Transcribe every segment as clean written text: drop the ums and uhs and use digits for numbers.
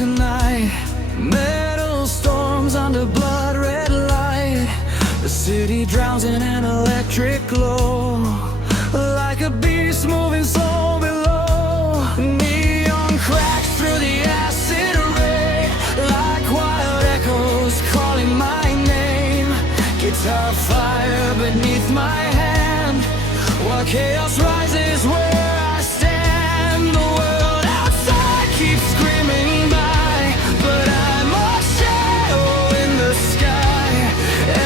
tonight. Metal storms under blood red light. The city drowns in an electric glow, like a beast moving slow below. Neon cracks through the acid rain, like wild echoes calling my name. Guitar fire beneath my hand, while chaos rises where I stand. The world outside keeps screaming by, but I'm a shadow in the sky.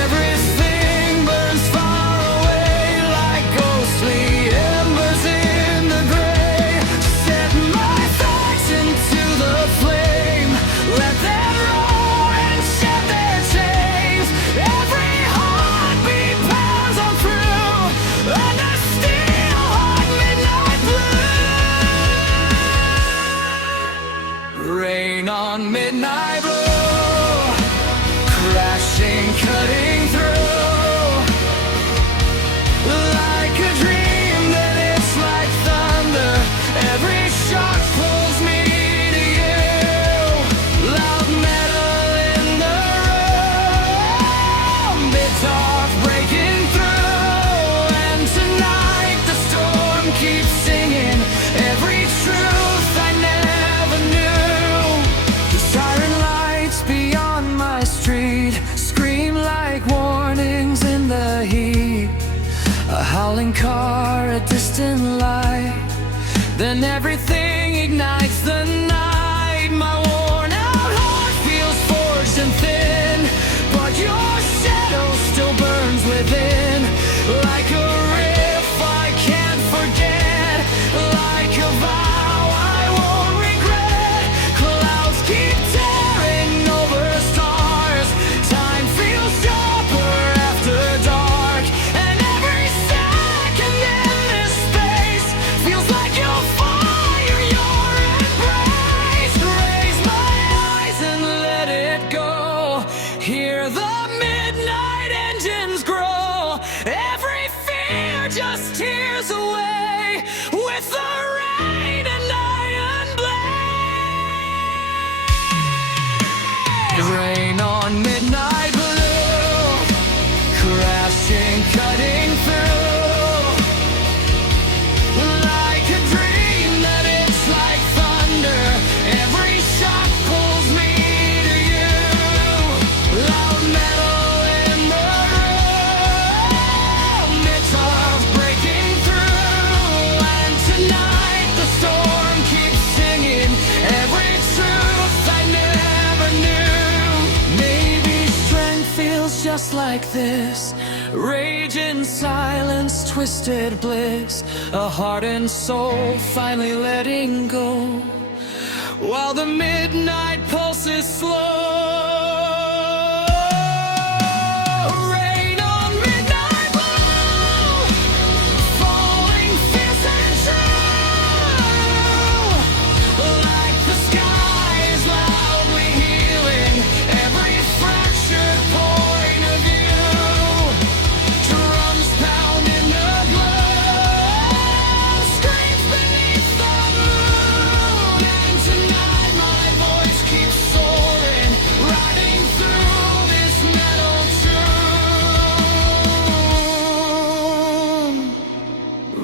Everything burns far away like ghostly embers in the gray. Set my thoughts into the flame, let them roar and shed their chains. Every heartbeat pounds on through under steel hot midnight blue. Rain on midnight blue, crashing, cutting through, like a dream that it's like thunder. Every shock pulls me to you. Loud metal in the room, guitar breaking through, and tonight the storm keeps singing every truth I never knew. The siren lights beyond my street scream like warnings in the heat. A howling car, a distant light, then everything ignites the night. My worn out heart feels forged and thin, but your shadow still burns within. Like a riff I can't forget, like a vow I won't regret. Clouds keep tearing over stars, time feels sharper after dark, and every second in this space feels like you'll fire your embrace. Raise my eyes and let it go, hear the midnight engines grow. Every fear just tears away with the rain and iron blade. Rain on midnight blue, crashing, cutting through, like a dream that it's like thunder. Every shock pulls me to you. Loud metal in the room, guitars breaking through, and tonight the storm keeps singing every truth I never knew. Maybe strength feels just like this, rage in silence, twisted bliss, a heart and soul finally letting go, while the midnight pulse is slow. Rain on midnight blue, falling fierce and true, like the sky is loudly healing every fractured point of view. Drums pound in the glow, screams beneath the moon, and tonight my voice keeps soaring, riding through this metal tune.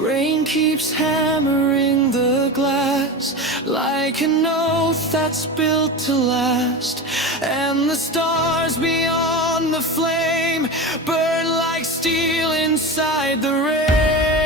Rain keeps hammering the glass like an oath that's built to last, and the stars beyond the flame burn like steel inside the rain.